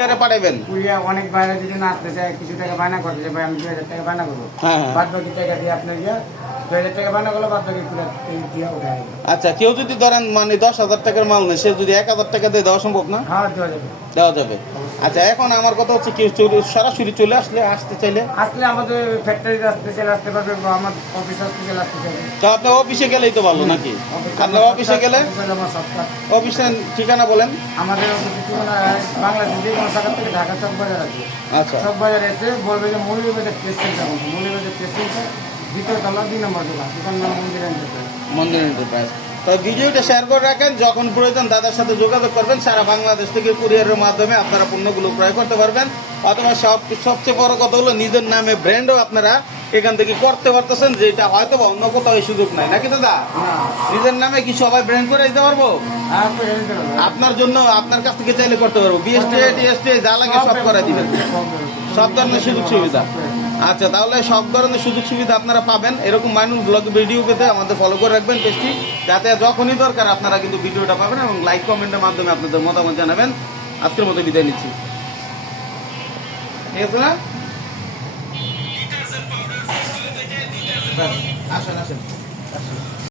পাঠাবেন কুরিয়া অনেক বাইরে যদি না আসতে চায়, কিছু টাকা বায়না করতে চায়, ভাই আমি 2000 টাকা বায়না করবো, হ্যাঁ বাদ বাকি টাকা দিয়ে আপনার গিয়া 2000 টাকা বায়না করলে বাদ বাকি কুরিয়া দিয়ে উঠে আসবে। আচ্ছা, কেউ যদি ধরেন মানে 10,000 টাকার মাল নেয়, সে যদি 1,000 টাকা দিয়ে দেওয়া সম্ভব না? হ্যাঁ, দেওয়া যাবে। দেওয়া যাবে। আচ্ছা, এখন আমার কথা হচ্ছে কেউ সরাসরি চলে আসতে চাইলে? আসলে আমাদের ফ্যাক্টরিতে আসতে চাইলে আসতে পারবে, বা আমার অফিসে আসতে চাইলে আসতে চাইবে। তো আপনার অফিসে গেলেই তো ভালো নাকি? আপনার অফিসে গেলে আমার সবটা অফিসের ঠিকানা বলেন। আমাদের অফিসে ঠিকানা বাংলাদেশ যে কোনো জায়গা থেকে ঢাকা চক বাজার আছে। আচ্ছা, চক বাজার এসে বলবে যে Moulvibazar press centre, Moulvibazar press centre 2য় তলা 2 নম্বর দোকান, দোকান নাম মন্দির এন্টারপ্রাইজ। মন্দির এন্টারপ্রাইজ। তো ভিডিওটা শেয়ার করে রাখেন, যখন প্রয়োজন দাদার সাথে যোগাযোগ করবেন। সারা বাংলাদেশ থেকে কুরিয়ারের মাধ্যমে আপনারা পণ্যগুলো ক্রয় করতে পারবেন, অথবা সবচেয়ে বড় কথা হলো নিজের নামে ব্র্যান্ডও আপনারা এখান থেকে করতে পারতেছেন, যেটা হয়তো অন্য কোথাও এই সুযোগ নাই, নাকি দাদা? নিজের নামে কি সবাই ব্র্যান্ড করে দিতে পারবো? আপনার জন্য আপনার কাছ থেকে চাইলে করতে পারবো, বিএসটি টিএসটি যা লাগে সব করে দিবেন, সব ধরনের সুযোগ সুবিধা। আচ্ছা, তাহলে সব ধরনের সুযোগ সুবিধা আপনারা পাবেন। এরকম মানুষ ব্লগ ভিডিও পেতে আমাদের ফলো করে রাখবেন পেজটি, যাতে যখনই দরকার আপনারা কিন্তু ভিডিওটা পাবেন, এবং লাইক কমেন্টের মাধ্যমে আপনাদের মতামত জানাবেন। আজকের মতো বিদায় নিচ্ছি, ঠিক আছে না? আসেন আসেন আসেন।